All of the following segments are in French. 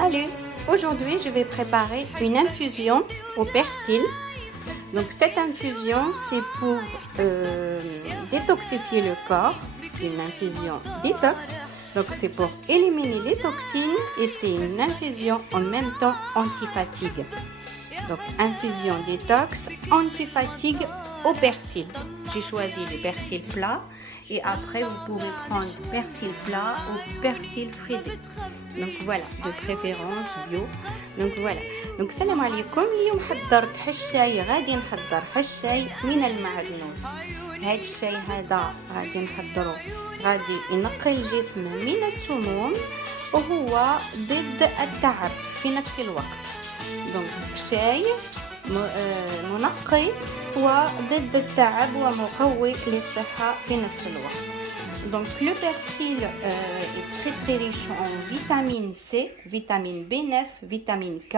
Salut! Aujourd'hui, je vais préparer une infusion au persil. Donc, cette infusion, c'est pour détoxifier le corps. C'est une infusion détox. Donc, c'est pour éliminer les toxines et c'est une infusion en même temps anti-fatigue. Donc, infusion détox, anti-fatigue au persil. J'ai choisi le persil plat et après vous pouvez prendre persil plat ou persil frisé. Donc voilà, de préférence bio. Donc voilà. Donc salam عليكم. اليوم حضرت حشاي غادي نحضر حشاي من المعدنوس. هاد الشاي هذا غادي نحضره غادي ينقي الجسم من السموم وهو ضد التعب في نفس الوقت. دونك شاي منقي وضد التعب ومقوي للصحة في نفس الوقت. Donc le persil est très riche en vitamine C, vitamine B9, vitamine K,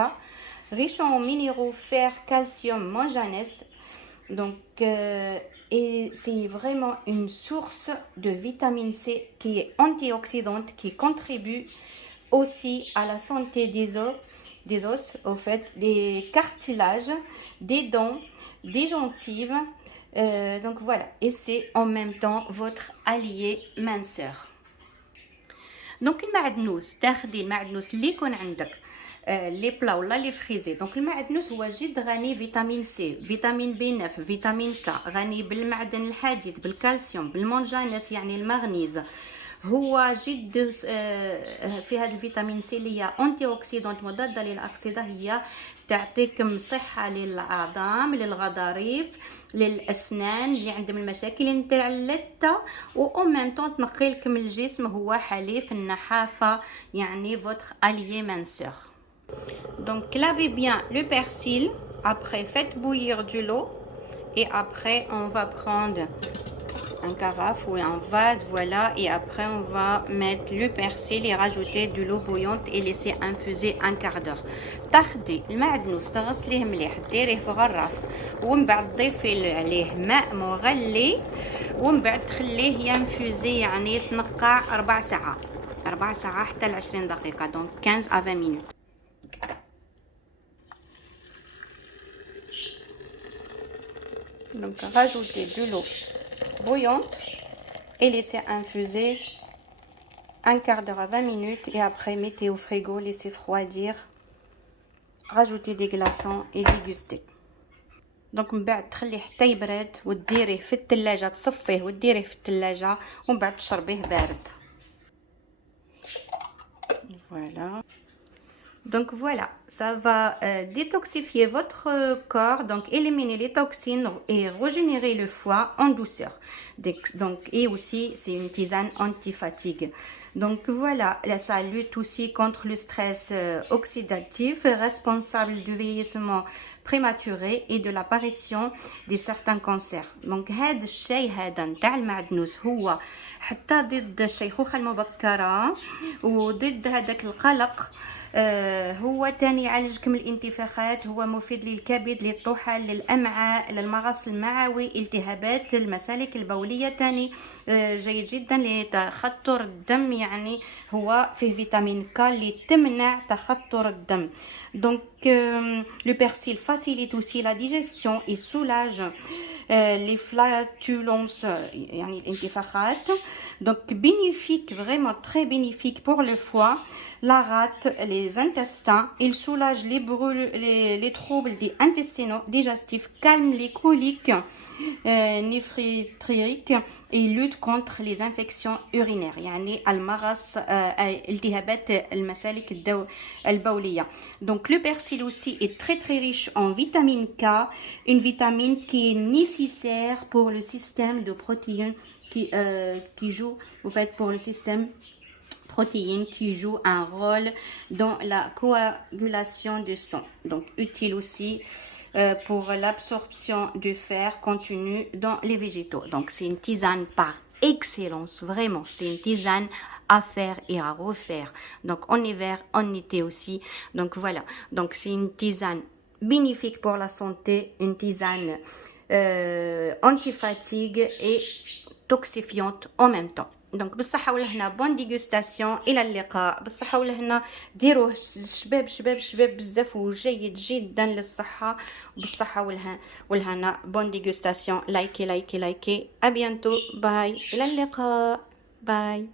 riche en minéraux fer, calcium, manganèse. Donc et c'est vraiment une source de vitamine C qui est antioxydante, qui contribue aussi à la santé des os, au fait, des cartilages, des dents, des gencives. Donc voilà, et c'est en même temps votre allié minceur. Donc المعدنوس تاخدي المعدنوس اللي يكون عندك لي بلا ولا لي فريزي. دونك المعدنوس هو جد غني فيتامين سي، فيتامين بي 9، فيتامين ك، غني بالمعدن الحديد، بالكالسيوم، بالمنجنيز يعني المغنيز. هو جد في هذا الفيتامين سي اللي هي انتي اوكسيدونت مضاده للاكسده، هي تعطيكم صحه للاعظام، للغضاريف، للاسنان اللي عندهم المشاكل نتاع اللثه، و ميم طون تنقي لكم الجسم. هو حليف النحافه يعني votre allié minceur. Donc lavez bien le persil, après faites bouillir de l'eau et après on va prendre un carafe ou un vase, voilà, et après on va mettre le persil et rajouter de l'eau bouillante et laisser infuser un quart d'heure. تاخدي المعدنوس تغسليه مليح، ديريه في غراف ومن بعد تضيفي عليه ماء مغلي ومن بعد تخليه ينفوزي يعني يتنقع 4 ساعات حتى ل 20 دقيقة، donc 15 à 20 minutes. Donc rajoutez de l'eau bouillante et laissez infuser un quart d'heure à 20 minutes et après mettez au frigo, laissez refroidir, rajoutez des glaçons et dégustez. Donc من بعد تخليه حتى يبرد وديريه في الثلاجة، تصفيه وديريه في الثلاجة ومن بعد تشربيه بارد. Voilà. Donc voilà, ça va détoxifier votre corps, donc éliminer les toxines et régénérer le foie en douceur. Donc, et aussi, c'est une tisane anti-fatigue. Donc voilà, ça lutte aussi contre le stress oxydatif, responsable du vieillissement prématuré et de l'apparition de certains cancers. Donc هذا الشيء هذا نتاع المعدنوس هو حتى ضد الشيخوخة المبكرة وضد هذاك القلق. هو تاني يعالجك من الانتفاخات، هو مفيد للكبد، للطحال، للأمعاء، للمغص المعوي، التهابات المسالك البولية. تاني جيد جدا لتخثر الدم، يعني هو فيه فيتامين ك اللي تمنع تخثر الدم. Donc le persil facilite aussi la digestion et soulage les flatulences يعني الانتفاخات. Donc bénéfique, vraiment très bénéfique pour le foie, la rate, les intestins. Il soulage les troubles des intestinaux digestifs, calme les coliques néphrétriques et lutte contre les infections urinaires يعني المغص التهابات المسالك البولية. Donc le persil aussi est très riche en vitamine K, une vitamine qui est nécessaire pour le système de protéines qui joue au fait pour le système protéines qui joue un rôle dans la coagulation du sang. Donc utile aussi pour l'absorption du fer contenu dans les végétaux. Donc c'est une tisane par excellence, vraiment, c'est une tisane à faire et à refaire. Donc en hiver, en été aussi. Donc voilà, donc c'est une tisane bénéfique pour la santé, une tisane anti-fatigue et toxifiante en même temps. دونك بالصحة والهنا، بون ديغوستاسيون، الى اللقاء. بالصحة والهنا، ديروه شباب شباب شباب بزاف وجيد جدا للصحة. بالصحة والهنا، بون ديغوستاسيون. لايكي لايكي لايكي. ابيانتو، باي، الى اللقاء، باي.